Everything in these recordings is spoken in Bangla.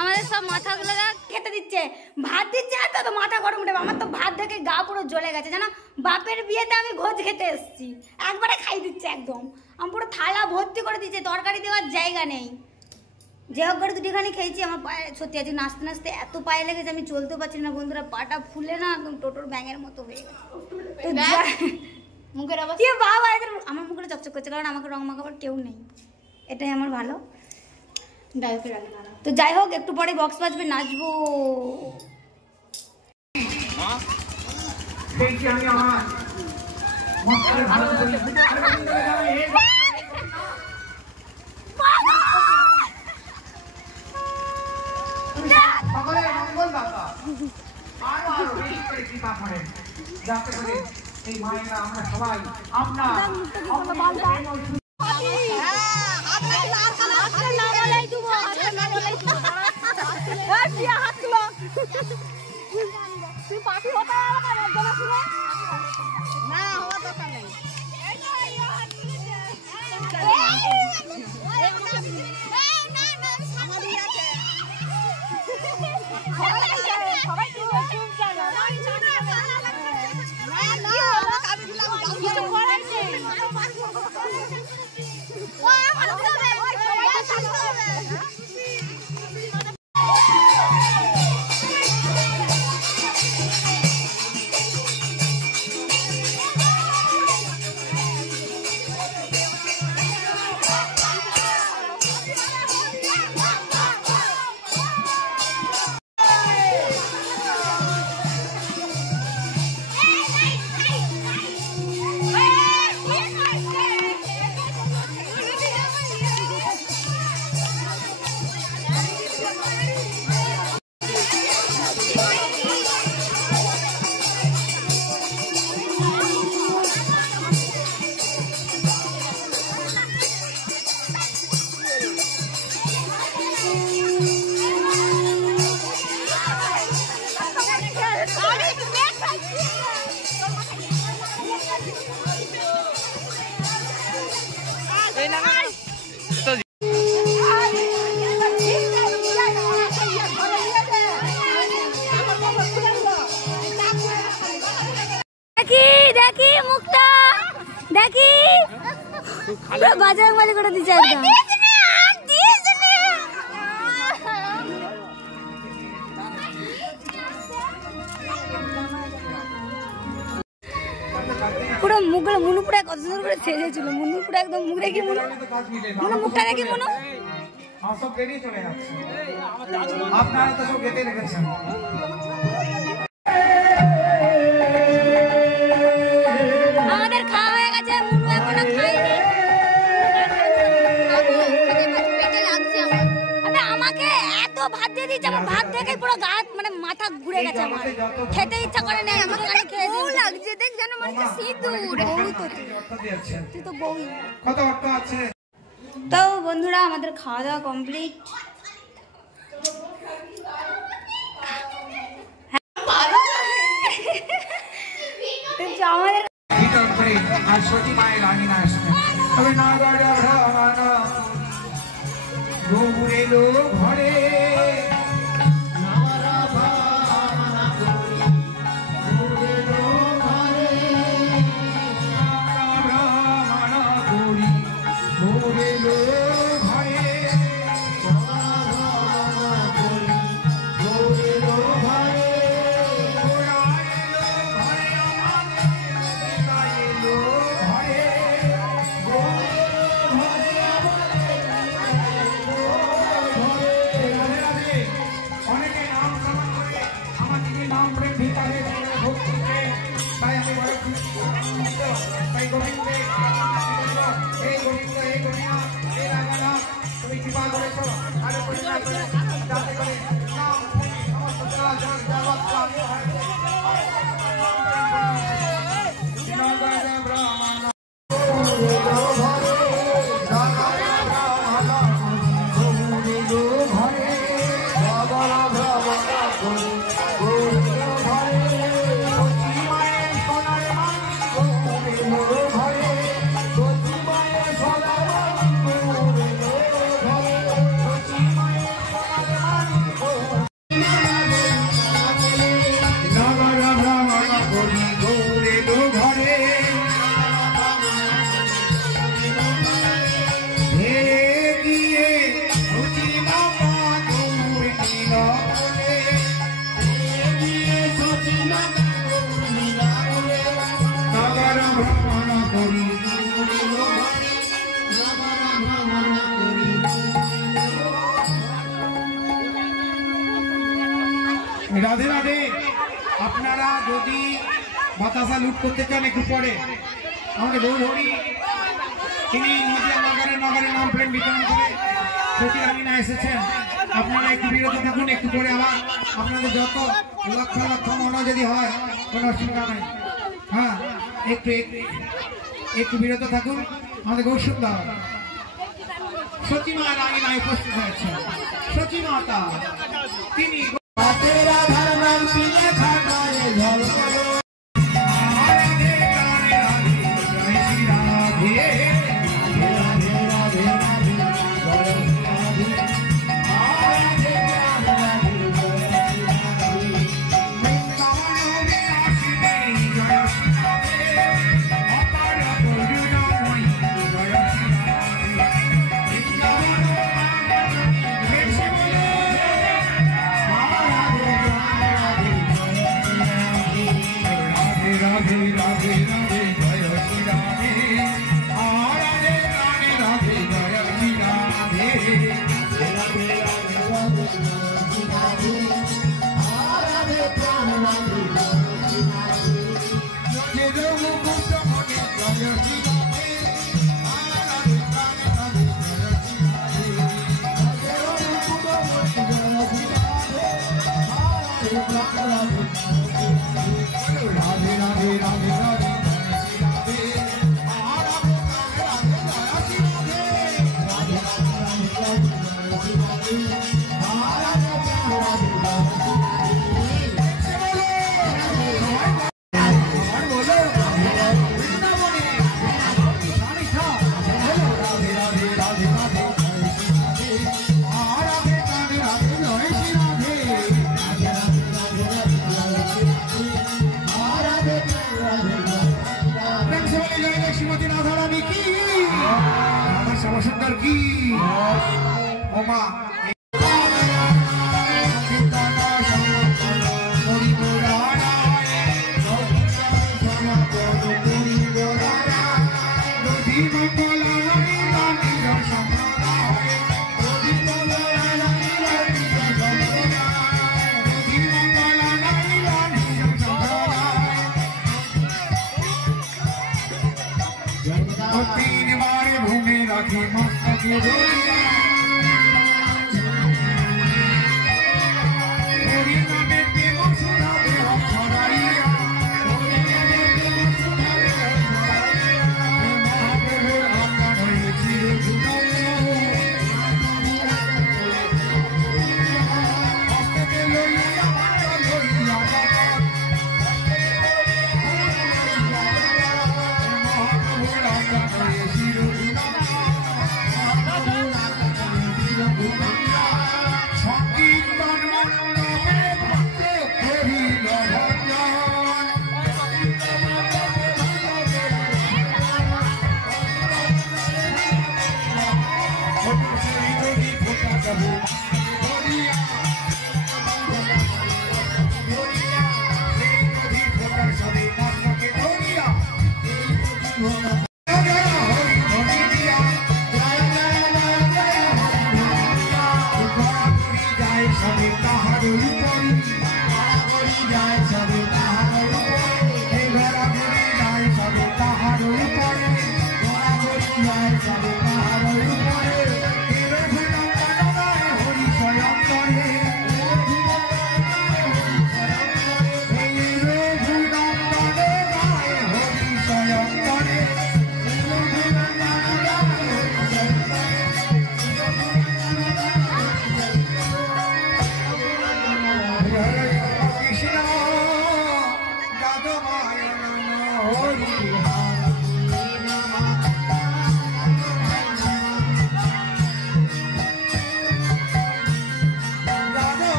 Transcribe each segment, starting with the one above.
আমাদের সব মাথাগুলো খেতে দিচ্ছে, ভাত দিচ্ছে না তো মাথা গরম উঠে। আমার তো ভাত দেখে গা পুরো জ্বলে গেছে জানো। বাপের বিয়েতে আমি ভোজ খেতে এসেছি, একবারে খাই দিচ্ছে একদম। আমি পুরো থালা ভর্তি করে দিচ্ছে, তরকারি দেওয়ার জায়গা নেই। যে হোক করে দুটিখানি খেয়েছি। আমার পায়ে সত্যি আজকে নাচতে নাচতে এত পায়ে লেগেছে আমি চলতে পারছি না বন্ধুরা। পাটা ফুলে না একদম টোটোর ব্যাঙের মতো হয়ে গেছে। মুখের অবস্থা বাবা, আমার মুখে চকচক করছে কারণ আমাকে রং মাখাবার কেউ নেই, এটাই আমার ভালো। তো যাই হোক, একটু পরে বক্স বাজবে, নাচবো। এই মায়েরা আমরা সবাই আমরা তুই পাখি হতে না হওয়া দরকার নেই। দেখি মুখটা দেখি বাজার মালি করে দিচ্ছে একদম। পুরো মুখগুলো মুনুপুরা কত সুন্দর করে সেজেছিল। মুনুপুরা একদম মুখ দেখি মুনু মুখটা দেখি মুনু। আপনারা তো সব গেতে রেখেছেন। আমাদের খাওয়া হয়ে গেছে, মুনু এখনো খায়নি। আমাকে এত ভাত দিয়ে দিচ্ছে, আমার ভাত দেখে পুরো গা মানে মাথা ঘুরে গেছে। আমার খেতে ইচ্ছা করে না, আমাকে খালি খেয়ে বউ লাগছে। দেখ যেন মানে সিঁদুর বউ তো তুই তো বউ। কত অর্থ আছে। তো বন্ধুরা আমাদের খাওয়া দাওয়া কমপ্লিট। আমাদের সতী মায়ের রানীরা আসবে। তবে না ঘরে রাধে রাধে। আপনারা যদি বাতাসা লুট করতে চান একটু পরে আমাদের গৌরহরি তিনি নদিয়া নগরের নাম প্রেম বিতরণ করে সতীরামিনা এসেছেন। আপনারা একটু বিরত থাকুন, একটু পরে আবার আপনাদের যত লক্ষ লক্ষ মন যদি হয় কোনো অসুবিধা নেই। হ্যাঁ, একটু বিরত থাকুন। আমাদের গৌর সুন্দর সতীমা রানীমা উপস্থিত হয়েছে। সতী মাতা তিনি সুন্দর কি ওমা तीन बार भूमि राखी मस्तक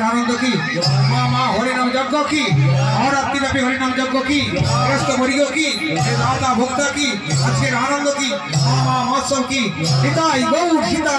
আজকের আনন্দ কি, মা মা হরিনাম যজ্ঞ কি, অরাত্রিব্যাপী হরিনাম যজ্ঞ কি, বরিগ কি, দাতা ভক্তা কি, আজকের আনন্দ কি, মা মা মহোৎসব কি, নিতাই গৌর সীতা।